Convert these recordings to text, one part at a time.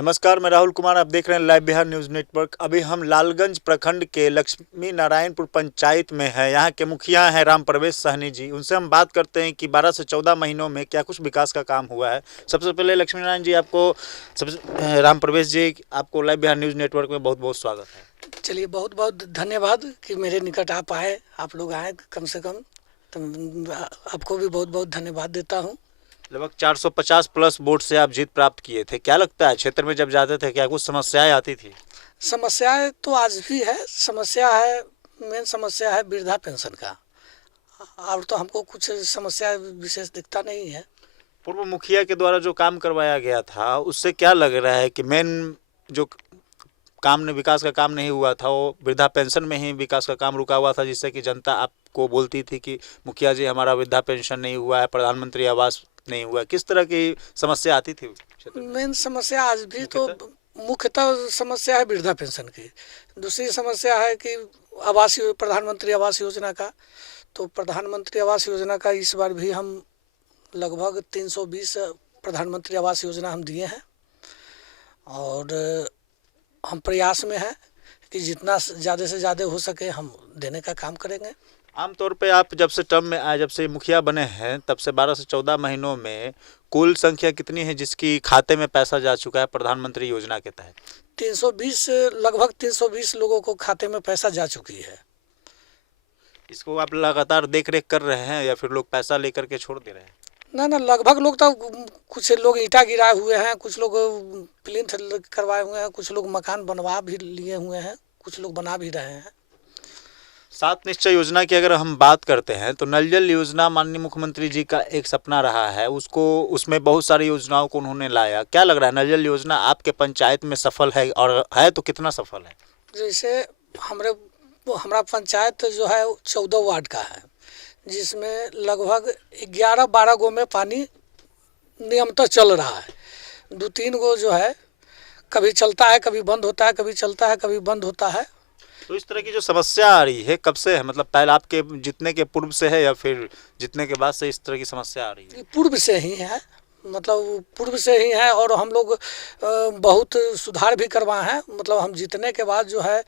नमस्कार, मैं राहुल कुमार। आप देख रहे हैं लाइव बिहार न्यूज़ नेटवर्क। अभी हम लालगंज प्रखंड के लक्ष्मी नारायणपुर पंचायत में हैं। यहाँ के मुखिया हैं राम प्रवेश सहनी जी। उनसे हम बात करते हैं कि 12 से 14 महीनों में क्या कुछ विकास का काम हुआ है। सबसे पहले लक्ष्मी नारायण जी, आपको राम प्रवेश जी, आपको लाइव बिहार न्यूज़ नेटवर्क में बहुत बहुत स्वागत है। चलिए, बहुत बहुत धन्यवाद कि मेरे निकट आप आए, आप लोग आए कम से कम, तो आपको भी बहुत बहुत धन्यवाद देता हूँ। लगभग 450 प्लस वोट से आप जीत प्राप्त किए थे। क्या लगता है, क्षेत्र में जब जाते थे क्या कुछ समस्याएं आती थी? समस्याएं तो आज भी है। समस्या है, मेन समस्या है वृद्धा पेंशन का। और तो हमको कुछ समस्या विशेष दिखता नहीं है। पूर्व मुखिया के द्वारा जो काम करवाया गया था उससे क्या लग रहा है कि मेन जो काम ने विकास का काम नहीं हुआ था, वो वृद्धा पेंशन में ही विकास का काम रुका हुआ था, जिससे कि जनता आपको बोलती थी कि मुखिया जी हमारा वृद्धा पेंशन नहीं हुआ है, प्रधानमंत्री आवास नहीं हुआ है। किस तरह की समस्या आती थी? मेन समस्या आज भी तो मुख्यतः समस्या है वृद्धा पेंशन की। दूसरी समस्या है कि प्रधानमंत्री आवास योजना का। तो प्रधानमंत्री आवास योजना का इस बार भी हम लगभग 320 प्रधानमंत्री आवास योजना हम दिए हैं, और हम प्रयास में हैं कि जितना ज़्यादा से ज़्यादा हो सके हम देने का काम करेंगे। आमतौर पे आप जब से टर्म में आए, जब से मुखिया बने हैं, तब से 12 से 14 महीनों में कुल संख्या कितनी है जिसकी खाते में पैसा जा चुका है प्रधानमंत्री योजना के तहत? 320, लगभग 320 लोगों को खाते में पैसा जा चुकी है। इसको आप लगातार देख रेख कर रहे हैं या फिर लोग पैसा लेकर के छोड़ दे रहे हैं? ना, लगभग लोग तो, कुछ लोग ईंटा गिराए हुए हैं, कुछ लोग प्लिंथ करवाए हुए हैं, कुछ लोग मकान बनवा भी लिए हुए हैं, कुछ लोग बना भी रहे हैं। 7 निश्चय योजना की अगर हम बात करते हैं तो नल जल योजना माननीय मुख्यमंत्री जी का एक सपना रहा है। उसमें बहुत सारी योजनाओं को उन्होंने लाया। क्या लग रहा है, नल जल योजना आपके पंचायत में सफल है, और है तो कितना सफल है? जैसे हमारा पंचायत जो है 14 वार्ड का है, जिसमें लगभग 11-12 गो में पानी नियमित चल रहा है। 2-3 गो जो है कभी चलता है, कभी बंद होता है, कभी चलता है, कभी बंद होता है। तो इस तरह की जो समस्या आ रही है कब से है? मतलब पहले आपके जितने के पूर्व से है या फिर जितने के बाद से इस तरह की समस्या आ रही है? पूर्व से ही है, मतलब पूर्व से ही है। और हम लोग बहुत सुधार भी करवाए हैं। मतलब हम जीतने के बाद जो है,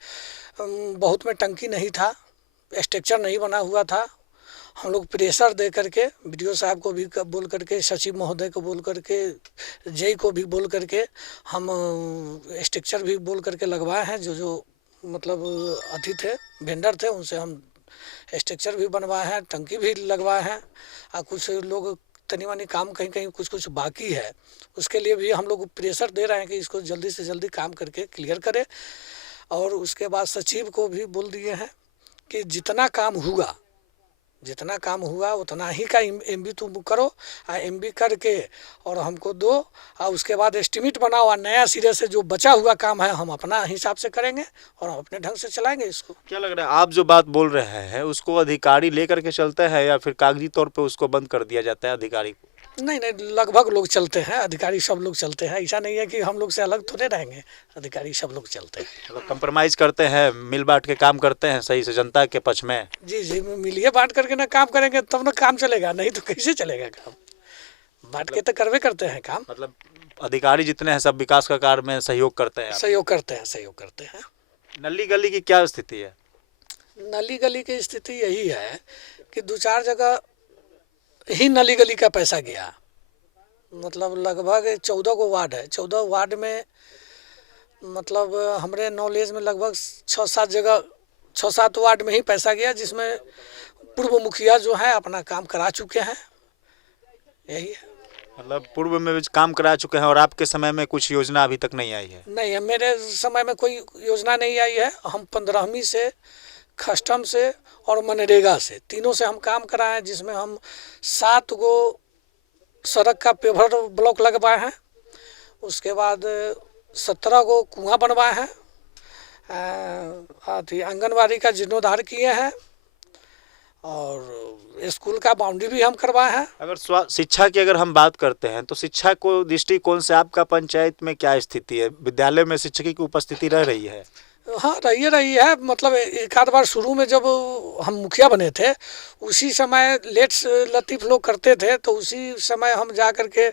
बहुत में टंकी नहीं था, स्ट्रक्चर नहीं बना हुआ था। हम लोग प्रेशर दे करके बीडीओ साहब को भी बोल करके, सचिव महोदय को बोल करके, जेई को भी बोल करके, हम स्ट्रक्चर भी बोल करके लगवाए हैं। जो मतलब अति थे, वेंडर थे, उनसे हम स्ट्रक्चर भी बनवाए हैं, टंकी भी लगवाए हैं। और कुछ लोग तनी मनी काम कहीं कहीं कुछ बाकी है, उसके लिए भी हम लोग प्रेशर दे रहे हैं कि इसको जल्दी से जल्दी काम करके क्लियर करें। और उसके बाद सचिव को भी बोल दिए हैं कि जितना काम हुआ उतना ही का एमबी तुम करो, और एमबी करके और हमको दो, और उसके बाद एस्टिमेट बनाओ, और नया सिरे से जो बचा हुआ काम है हम अपना हिसाब से करेंगे और हम अपने ढंग से चलाएंगे इसको। क्या लग रहा है, आप जो बात बोल रहे हैं उसको अधिकारी लेकर के चलते हैं या फिर कागजी तौर पे उसको बंद कर दिया जाता है अधिकारी को? नहीं, लगभग लोग चलते हैं, अधिकारी सब लोग चलते हैं। ऐसा नहीं है कि हम लोग से अलग थोड़े रहेंगे, अधिकारी सब लोग चलते हैं। मतलब कंप्रोमाइज करते हैं, मिल बांट के काम करते हैं सही से जनता के पक्ष में? जी, मिलिए बांट करके ना काम करेंगे तब ना काम चलेगा, नहीं तो कैसे चलेगा काम? बांट के तो करवे करते हैं काम। मतलब अधिकारी जितने हैं सब विकास का कार्य में सहयोग करते हैं? सहयोग करते हैं। नली गली की क्या स्थिति है? नली गली की स्थिति यही है कि 2-4 जगह ही नली गली का पैसा गया। मतलब लगभग 14 गो वार्ड है, 14 वार्ड में मतलब हमारे नॉलेज में लगभग 6-7 वार्ड में ही पैसा गया, जिसमें पूर्व मुखिया जो है अपना काम करा चुके हैं। यही है। मतलब पूर्व में काम करा चुके हैं, और आपके समय में कुछ योजना अभी तक नहीं आई है? नहीं है, मेरे समय में कोई योजना नहीं आई है। हम 15वीं से, कस्टम से और मनरेगा से, तीनों से हम काम कराए हैं, जिसमें हम 7 गो सड़क का पेवर ब्लॉक लगवाए हैं। उसके बाद 17 गो कुआं बनवाए हैं। आंगनबाड़ी का जीर्णोद्धार किए हैं, और स्कूल का बाउंड्री भी हम करवाए हैं। अगर शिक्षा की अगर हम बात करते हैं तो शिक्षा को दृष्टिकोण से आपका पंचायत में क्या स्थिति है? विद्यालय में शिक्षक की उपस्थिति रह रही है? हाँ रही है, मतलब एक आध बार शुरू में जब हम मुखिया बने थे उसी समय लेट लतीफ़ लोग करते थे, तो उसी समय हम जा कर के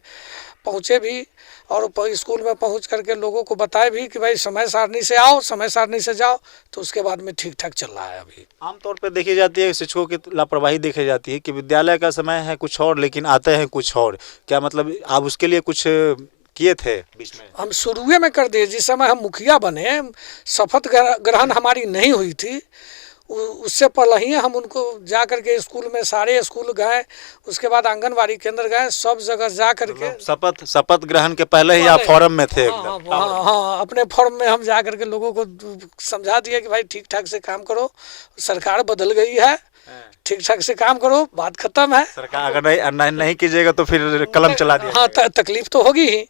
पहुँचे भी और स्कूल में पहुँच करके लोगों को बताए भी कि भाई समय सारणी से आओ, समय सारणी से जाओ, तो उसके बाद में ठीक ठाक चल रहा है अभी। आमतौर पर देखी जाती है शिक्षकों की लापरवाही देखी जाती है कि विद्यालय का समय है कुछ और लेकिन आते हैं कुछ और, क्या मतलब आप उसके लिए कुछ किए थे बीच में? हम शुरुए में कर दिए, जिस समय हम मुखिया बने शपथ ग्रहण हमारी नहीं हुई थी, उससे पहले ही हम उनको जा कर के स्कूल में सारे स्कूल गए, उसके बाद आंगनबाड़ी केंद्र गए, सब जगह जा कर के शपथ ग्रहण के पहले ही आप फॉरम में थे? हाँ, अपने फॉर्म में हम जा कर के लोगों को समझा दिया कि भाई ठीक ठाक से काम करो, सरकार बदल गई है, ठीक ठाक से काम करो, बात खत्म है। सरकार अगर नहीं कीजिएगा तो फिर कलम चला दिया। हाँ, तकलीफ तो होगी ही,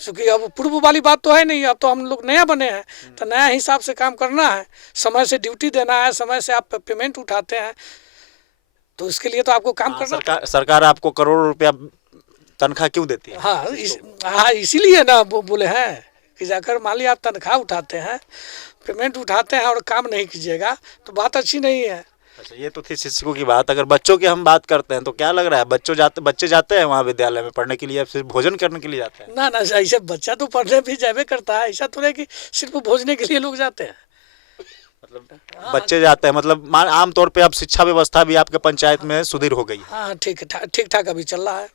क्योंकि अब पूर्व वाली बात तो है नहीं, अब तो हम लोग नया बने हैं, तो नया हिसाब से काम करना है, समय से ड्यूटी देना है, समय से आप पेमेंट उठाते हैं, तो इसके लिए तो आपको काम करना। सरकार आपको करोड़ों रुपया तनख्वाह क्यों देती है? हाँ, इसीलिए ना बोले हैं कि जाकर मान लिया आप तनख्वाह उठाते हैं, पेमेंट उठाते हैं और काम नहीं कीजिएगा तो बात अच्छी नहीं है। अच्छा, ये तो थी शिक्षकों की बात। अगर बच्चों की हम बात करते हैं तो क्या लग रहा है, बच्चे जाते हैं वहाँ विद्यालय में पढ़ने के लिए या सिर्फ भोजन करने के लिए जाते हैं? ना ऐसे बच्चा तो पढ़ने भी जावे करता है, ऐसा तो नहीं कि सिर्फ भोजने के लिए लोग जाते हैं। मतलब बच्चे जाते हैं, मतलब आमतौर पे अब शिक्षा व्यवस्था भी आपके पंचायत में सुदृढ़ हो गई है? हाँ, ठीक ठाक अभी चल रहा है।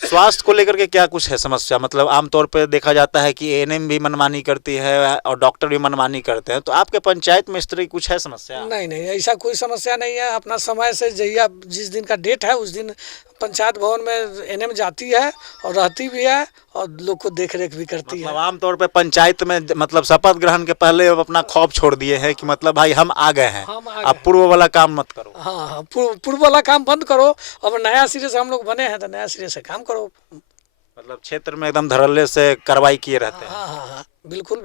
स्वास्थ्य को लेकर के क्या कुछ है समस्या? मतलब आमतौर पे देखा जाता है कि एएनएम भी मनमानी करती है और डॉक्टर भी मनमानी करते हैं, तो आपके पंचायत में इस तरह की कुछ है समस्या? नहीं, ऐसा कोई समस्या नहीं है। अपना समय से जहिया जिस दिन का डेट है उस दिन पंचायत भवन में एएनएम जाती है और रहती भी है और लोग को देख रेख भी करती है। आमतौर पे पंचायत में मतलब शपथ ग्रहण के पहले अपना खौफ छोड़ दिए हैं कि मतलब भाई हम आ गए हैं, अब पूर्व वाला काम मत करो। हाँ, पूर्व वाला काम बंद करो, अब नया सिरे से हम लोग बने हैं तो नया सिरे से काम करो। मतलब क्षेत्र में एकदम धड़ल्ले से कार्रवाई किए रहते हैं। हाँ, बिल्कुल।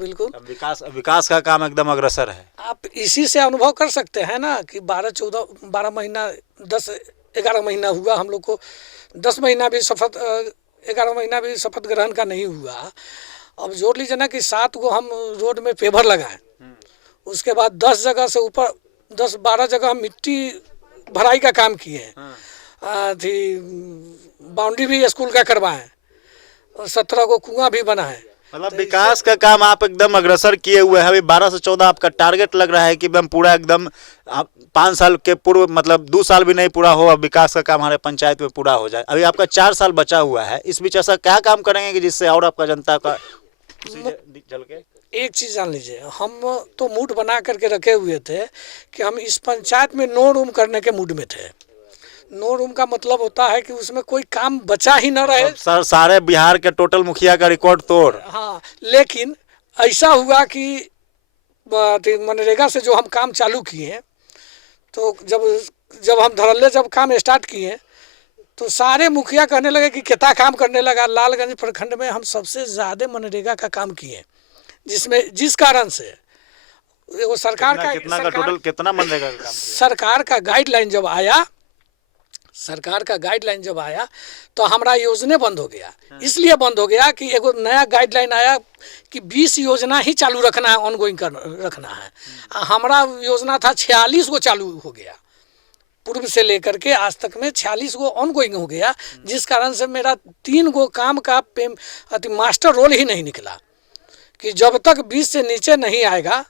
विकास का काम एकदम अग्रसर है। आप इसी से अनुभव कर सकते हैं ना कि 12 महीना 10-11 महीना हुआ हम लोग को, 10 महीना भी 11 महीना भी शपथ ग्रहण का नहीं हुआ। अब जोड़ लीजिए ना कि 7 गो हम रोड में पेवर लगाए, उसके बाद 10 जगह से ऊपर 10-12 जगह हम मिट्टी भराई का काम किए, बाउंड्री भी स्कूल का करवाएं और 17 को कुआं भी बनाए। मतलब विकास का काम आप एकदम अग्रसर किए हुए हैं। अभी 12 से 14 आपका टारगेट लग रहा है कि एकदम पूरा एकदम 5 साल के पूर्व, मतलब 2 साल भी नहीं पूरा हो, अब विकास का काम हमारे पंचायत में पूरा हो जाए। अभी आपका 4 साल बचा हुआ है, इस बीच ऐसा क्या काम करेंगे कि जिससे और आपका जनता का जल के? एक चीज़ जान लीजिए, हम तो मूड बना करके रखे हुए थे कि हम इस पंचायत में नो रूम करने के मूड में थे। नो रूम का मतलब होता है कि उसमें कोई काम बचा ही न रहे। सर, सारे बिहार के टोटल मुखिया का रिकॉर्ड तोड़। हाँ, लेकिन ऐसा हुआ कि मनरेगा से जो हम काम चालू किए, तो जब हम धड़ल्ले जब काम स्टार्ट किए तो सारे मुखिया कहने लगे कि कितना काम करने लगा। लालगंज प्रखंड में हम सबसे ज़्यादा मनरेगा का काम किए, जिस कारण से वो सरकार का टोटल कितना मनरेगा का काम किया? सरकार का गाइडलाइन जब आया तो हमारा योजना बंद हो गया। इसलिए बंद हो गया कि एगो नया गाइडलाइन आया कि 20 योजना ही चालू रखना है, ऑनगोइंग रखना है। हमारा योजना था 46 को चालू हो गया, पूर्व से लेकर के आज तक में 46 गो ऑनगोइंग हो गया, जिस कारण से मेरा 3 गो काम का मास्टर रोल ही नहीं निकला कि जब तक 20 से नीचे नहीं आएगा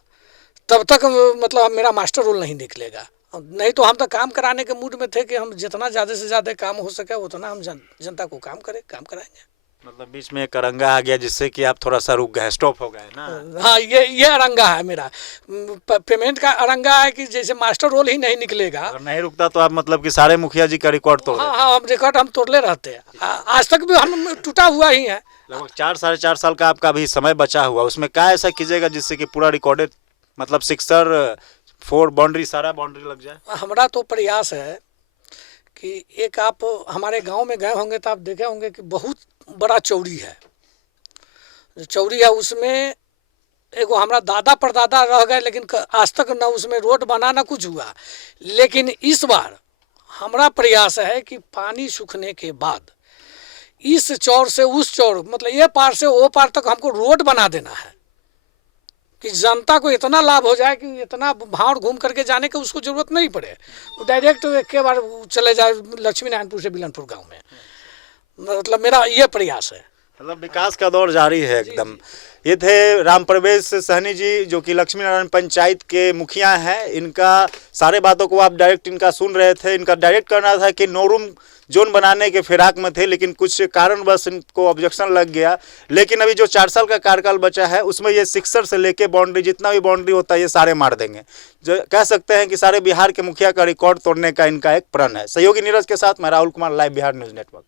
तब तक मतलब मेरा मास्टर रोल नहीं निकलेगा। नहीं तो हम तो काम कराने के मूड में थे कि हम जितना ज़्यादा से ज़्यादा काम हो सके उतना हम जनता को काम कराएंगे। मतलब बीच में एक अरंगा आ गया जिससे कि आप थोड़ा सा रुक गए, स्टॉप हो गए ना? हाँ, ये अरंगा है मेरा, पेमेंट का अरंगा है कि जैसे मास्टर रोल ही नहीं निकलेगा। अगर नहीं रुकता तो आप मतलब कि सारे मुखिया जी का रिकॉर्ड तोड़? हाँ, हम रिकॉर्ड हम तोड़ले रहते हैं, आज तक भी हम टूटा हुआ ही है। लगभग 4-4.5 साल का आपका अभी समय बचा हुआ, उसमें क्या ऐसा कीजिएगा जिससे कि पूरा रिकॉर्डेड मतलब 6 4 बाउंड्री सारा बाउंड्री लग जाए? हमारा तो प्रयास है कि एक आप हमारे गांव में गए होंगे तो आप देखे होंगे कि बहुत बड़ा चौड़ी है, जो चौड़ी है उसमें एगो हमारा दादा परदादा रह गए, लेकिन आज तक ना उसमें रोड बना ना कुछ हुआ। लेकिन इस बार हमारा प्रयास है कि पानी सूखने के बाद इस चौर से उस चौर, मतलब ये पार से वो पार तक हमको रोड बना देना है। कि जनता को इतना लाभ हो जाए कि इतना भाड़ घूम करके जाने की उसको जरूरत नहीं पड़े, वो डायरेक्ट एक के बार चले जाए लक्ष्मी नारायणपुर से बिलनपुर गांव में। मतलब मेरा ये प्रयास है। मतलब विकास का दौर जारी है एकदम। ये थे राम प्रवेश सहनी जी, जो कि लक्ष्मी नारायण पंचायत के मुखिया हैं। इनका सारे बातों को आप डायरेक्ट इनका सुन रहे थे। इनका डायरेक्ट करना था कि नो रूम जोन बनाने के फिराक में थे, लेकिन कुछ कारणवश इनको ऑब्जेक्शन लग गया। लेकिन अभी जो 4 साल का कार्यकाल बचा है उसमें ये सिक्सर से लेके बाउंड्री, जितना भी बाउंड्री होता है ये सारे मार देंगे। जो कह सकते हैं कि सारे बिहार के मुखिया का रिकॉर्ड तोड़ने का इनका एक प्रण है। सहयोगी नीरज के साथ मैं Rahul Kumar, live Bihar news network.